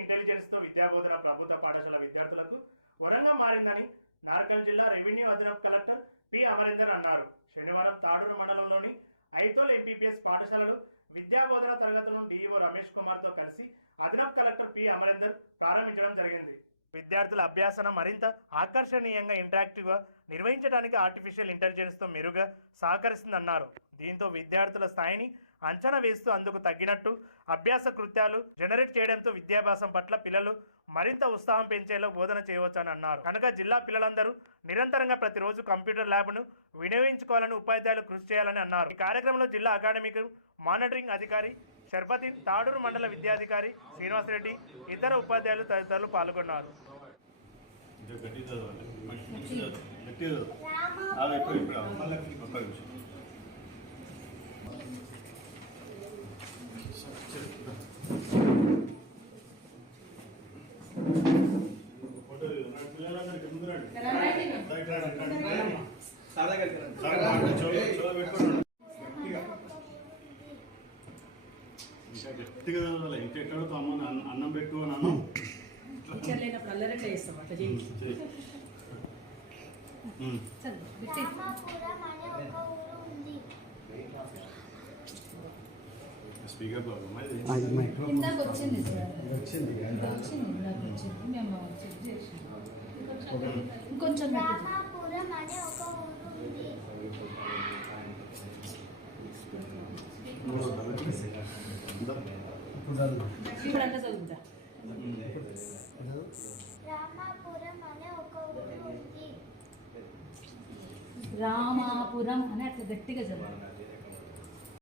ఇంటెలిజెన్స్తో విద్యాబోధన ప్రభుత్వ పాఠశాల విద్యార్థులకు వరంగా మారిందని నార్కల్ జిల్లా రెవెన్యూ అదనపు కలెక్టర్ పి అమరేందర్ అన్నారు. శనివారం తాడూరు మండలంలోని ఐతోల్ ఎంపీపీఎస్ పాఠశాలలు విద్యాబోధన తరగతులను డీఈఓ రమేష్ కుమార్తో కలిసి అదనపు కలెక్టర్ పి అమరేందర్ ప్రారంభించడం జరిగింది. విద్యార్థుల అభ్యాసన మరింత ఆకర్షణీయంగా ఇంటరాక్టివ్గా నిర్వహించడానికి ఆర్టిఫిషియల్ ఇంటెలిజెన్స్తో మెరుగ్గా సహకరిస్తుందన్నారు. దీంతో విద్యార్థుల స్థాయిని అంచనా వేస్తూ అందుకు తగ్గినట్టు అభ్యాస కృత్యాలు జనరేట్ చేయడంతో విద్యాభ్యాసం పట్ల పిల్లలు మరింత ఉత్సాహం పెంచేలా బోధన చేయవచ్చని అన్నారు. కనుక జిల్లా పిల్లలందరూ నిరంతరంగా ప్రతిరోజు కంప్యూటర్ ల్యాబ్ను వినియోగించుకోవాలని ఉపాధ్యాయులు కృషి చేయాలని అన్నారు. ఈ కార్యక్రమంలో జిల్లా అకాడమిక్ మానిటరింగ్ అధికారి షర్బతీన్ తాడూరు మండల విద్యాధికారి శ్రీనివాసరెడ్డి ఇతర ఉపాధ్యాయులు తదితరులు పాల్గొన్నారు ఇంకా గట్టి గట్టిగా ఎక్కడో అమ్మ అన్నం- పెట్టు అని అన్నం. లేనప్పుడు అల్లరి ఎట్లా చేస్తాం అట్లా బిట్టి స్పీకర్ ప్రాబ్లమ్ అది ఇందాక వచ్చింది సార్. వచ్చింది ఇందాక వచ్చింది మేము చెక్ ఇంకొంచెం పెట్టు. రామాపురం అనే ఒక ఊరు ఉంది. ఇప్పుడంతా చదువుతా రామాపురం అనే ఒక ఊరు ఉంది రామాపురం అని అట్లా గట్టిగా చదవాలి